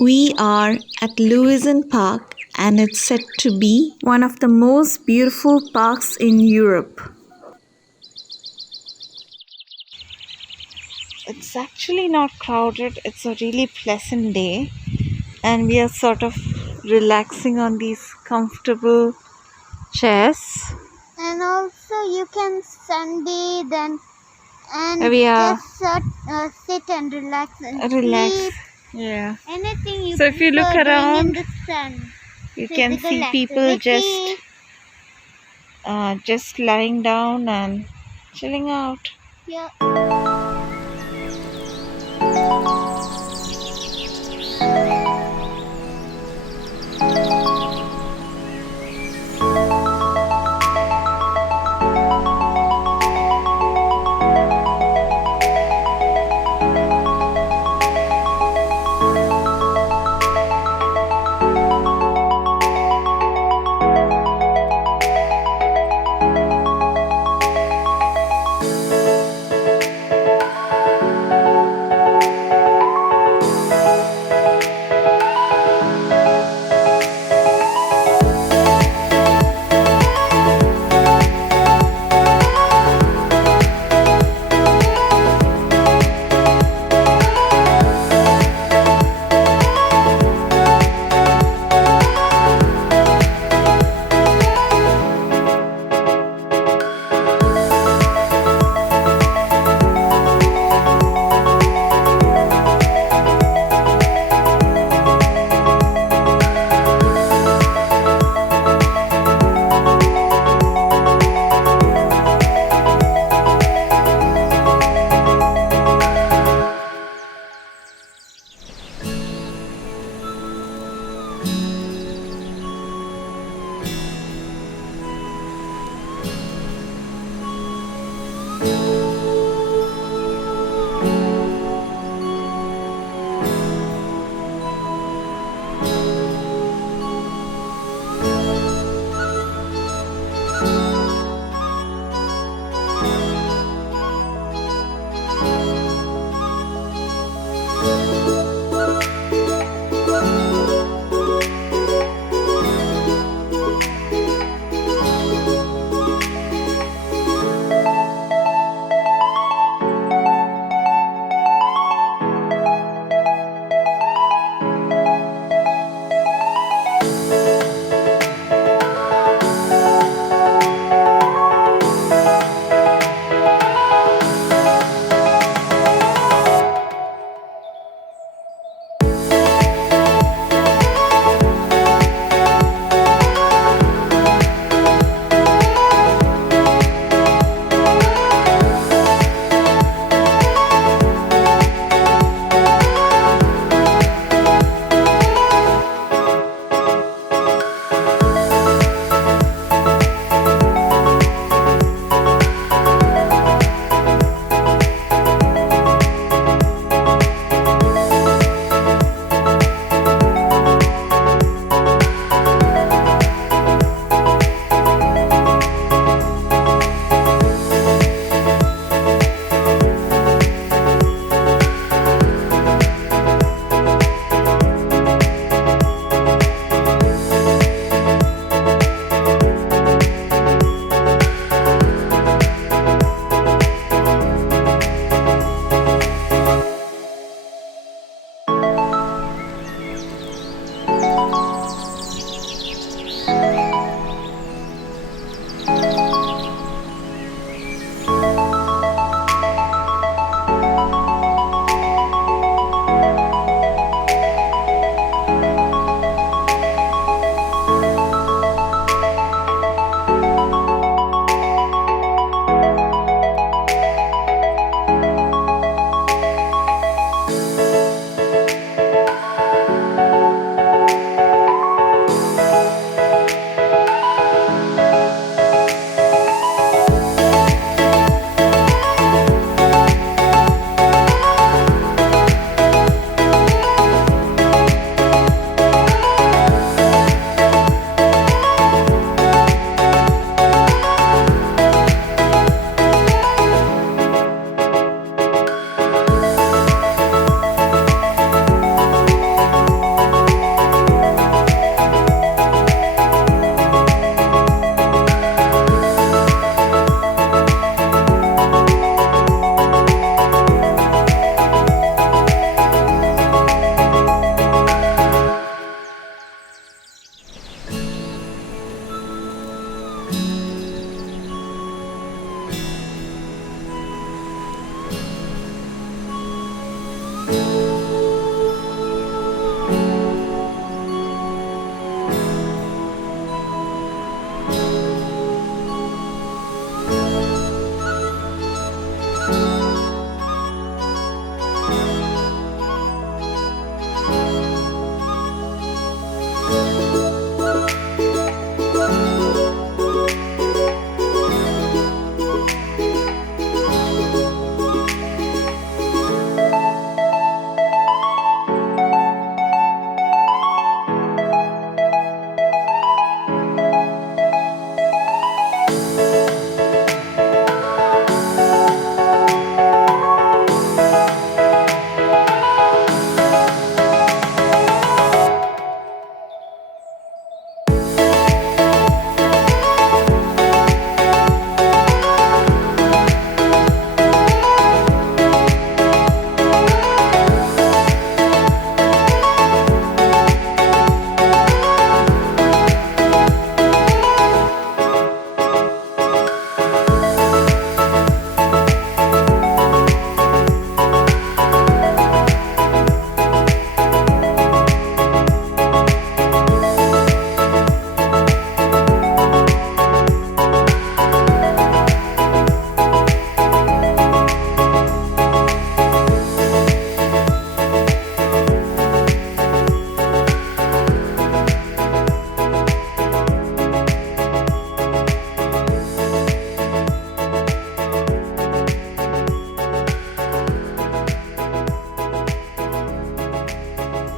We are at Louisen Park and it's said to be one of the most beautiful parks in Europe. It's actually not crowded, it's a really pleasant day, and we are sort of relaxing on these comfortable chairs. And also you can sunbathe and We are just sit and relax and relax. sleep. Yeah. Anything you So if you look prefer doing in around, the sun. you can Physical see people activity. just lying down and chilling out. Yeah.